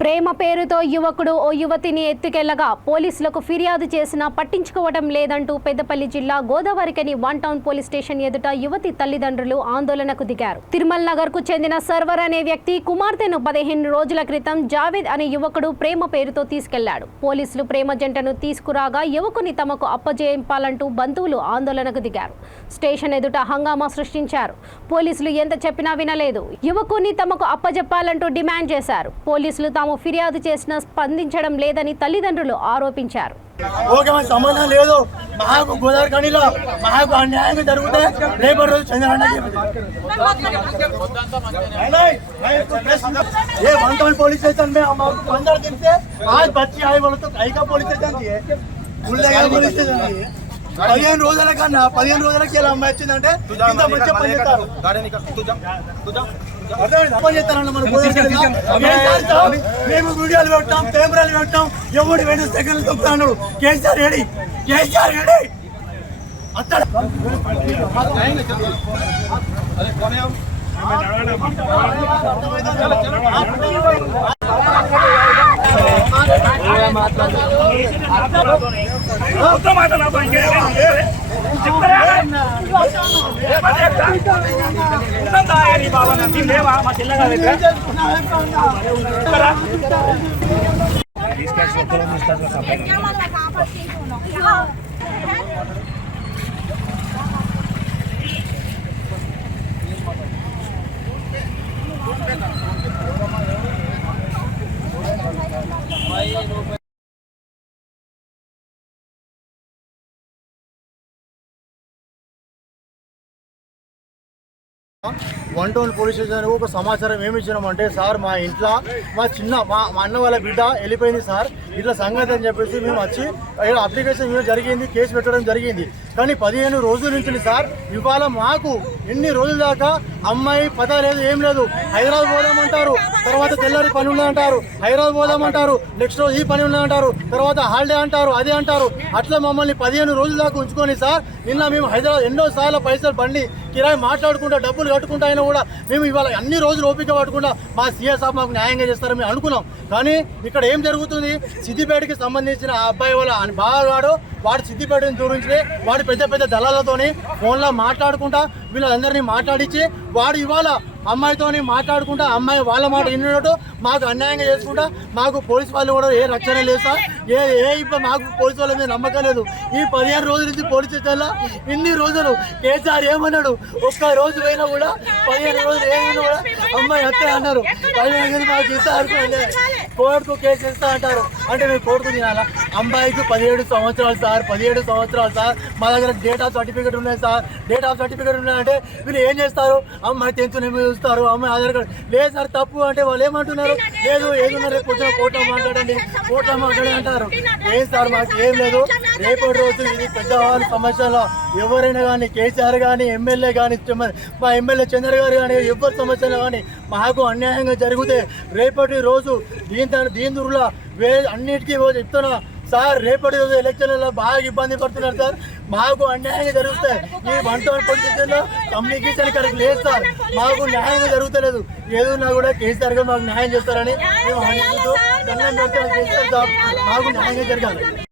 ప్రేమ పేరుతో యువకుడు ఓ యువతిని ఎత్తుకెళ్లగా పోలీసులకు ఫిర్యాదు చేసినా పట్టించుకోవడం లేదంటూ పెద్దపల్లి జిల్లా గోదావరికని 1 టౌన్ పోలీస్ స్టేషన్ ఎదుట యువతి తల్లిదండ్రులు ఆందోళనకు దిగారు. తిరుమల్ నగర్ కు చెందిన సర్వర్ అనే వ్యక్తి కుమార్తెను 15 రోజుల క్రితం జావేద్ అనే యువకుడు ప్రేమ పేరుతో తీసుకెళ్లాడు. పోలీసులు ప్రేమ జంటను తీసుకురాగా యువకుని తమకు అప్పజేయింపాలంటూ బంధువులు ఆందోళనకు దిగారు. స్టేషన్ ఎదుట హంగామా సృష్టించారు. పోలీసులు ఎంత చెప్పినా వినలేదు. యువకుని తమకు అప్పజెప్పాలంటూ డిమాండ్ చేశారు. పోలీసులు ఫిర్యాదు చేసినా స్పందించడం లేదని తల్లిదండ్రులు ఆరోపించారు. సంబంధం లేదు, మాకు గోదావరి కనిలో మాకు అన్యాయంగా జరిగితే రేపటి రోజు ये 1 टाउन पुलिस स्टेशन में हम 15 दिन से आज बच्ची आई बोलो तो कहीं का पुलिस स्टेशन थी पुलिस स्टेशन 15 రోజుల కన్నా 15 రోజులకి ఎలా అమ్మాయి వచ్చిందంటే కింద వచ్చే పని చేస్తారు మేము వీడియోలు పెట్టాం, కెమెరాలు పెట్టాం, ఎవడు 2 సెకండ్లు తొక్కుతాడు. కేసీఆర్ రెడీ, కేసీఆర్ రెడీ అక్కడ వన్ టౌన్ పోలీస్ స్టేషన్ ఒక సమాచారం ఏమి ఇచ్చినామంటే, సార్ మా ఇంట్లో మా అన్న వాళ్ళ బిడ్డ వెళ్ళిపోయింది సార్, ఇట్లా సంగతి అని చెప్పేసి మేము వచ్చి అప్లికేషన్ ఇవ్వడం జరిగింది, కేసు పెట్టడం జరిగింది. కానీ 15 రోజుల నుంచి సార్ ఇవాళ మాకు ఎన్ని రోజుల దాకా అమ్మాయి పతా లేదు, ఏం లేదు. హైదరాబాద్ పోదామంటారు, తర్వాత తెల్లారి పని ఉందంటారు, హైదరాబాద్ పోదామంటారు, నెక్స్ట్ రోజు ఈ పని ఉందంటారు, తర్వాత హాలిడే అంటారు, అదే అంటారు. అట్లా మమ్మల్ని 15 రోజుల దాకా ఉంచుకొని సార్ నిన్న మేము హైదరాబాద్ ఎన్నో సార్లు పైసలు బండి కిరాయి మాట్లాడుకుంటా డబ్బులు కట్టుకుంటా అయినా కూడా మేము ఇవాళ అన్ని రోజులు ఓపిక పట్టుకుంటా మా సీఎస్ సాబ్ మాకు న్యాయంగా చేస్తారని మేము అనుకున్నాం. కానీ ఇక్కడ ఏం జరుగుతుంది, సిద్దిపేటకి సంబంధించిన ఆ అబ్బాయి వాళ్ళ బాగాడు వాడు సిద్దిపేటని చూపించి వాడు పెద్ద పెద్ద దళాలతోని ఫోన్లో మాట్లాడుకుంటా వీళ్ళందరినీ మాట్లాడించి వాడు ఇవాళ అమ్మాయితోని మాట్లాడుకుంటా అమ్మాయి వాళ్ళ మాట విన్నట్టు మాకు అన్యాయంగా చేసుకుంటా మాకు పోలీసు వాళ్ళు కూడా ఏ రక్షణ లేదు సార్, ఇప్పుడు మాకు పోలీసు వాళ్ళ మీద నమ్మకం లేదు. ఈ 15 రోజుల నుంచి పోలీసు స్టేషన్లో ఇన్ని రోజులు కేసీఆర్ ఏమన్నాడు, ఒక్క రోజు పోయినా కూడా 15 రోజులు ఏమైనా కూడా అమ్మాయి అంతే అన్నారు. 15 మాకు ఇస్తారు కోర్టుకు కేసు ఇస్తా అంటారు. అంటే మేము కోర్టుకు తినాలా? అమ్మాయికి 17 సంవత్సరాలు సార్, 17 సంవత్సరాలు సార్. మా దగ్గర డేట్ ఆఫ్ సర్టిఫికేట్ ఉన్నాయి సార్, డేట్ ఆఫ్ సర్టిఫికేట్ ఉన్నాయంటే వీళ్ళు ఏం చేస్తారు, అమ్మాయి 10th చూస్తారు, అమ్మాయి ఆధార్ కార్డు లేదు సార్ తప్పు అంటే వాళ్ళు ఏమంటున్నారు, లేదు ఏదున్నా రేపు పొద్దున కోర్టులో మాట్లాడండి, కోర్టులో మాట్లాడి అంటారు. ఏం సార్ మాకు ఏం లేదు. రేపటి రోజు ఇది పెద్దవాళ్ళ సమస్యలో ఎవరైనా కానీ కేసీఆర్ కానీ ఎమ్మెల్యే కానీ మా ఎమ్మెల్యే చంద్ర గారు కానీ ఎవరి సమస్యలు కానీ మాకు అన్యాయంగా జరిగితే రేపటి రోజు దీని దుర్లా అన్నిటికీ చెప్తున్నా సార్, రేపటి రోజు ఎలక్షన్లలో బాగా ఇబ్బంది పడుతున్నారు సార్. మాకు అన్యాయంగా జరుగుతాయి. ఈ 1 టౌన్ పోలీస్ స్టేషన్లో కమ్యూనికేషన్ కరెక్ట్ లేదు సార్, మాకు న్యాయంగా జరుగుతలేదు. ఏదన్నా కూడా కేసీఆర్ గారు మాకు న్యాయం చేస్తారని మేము దండం పెడతాం. మాకు న్యాయంగా జరగాలి.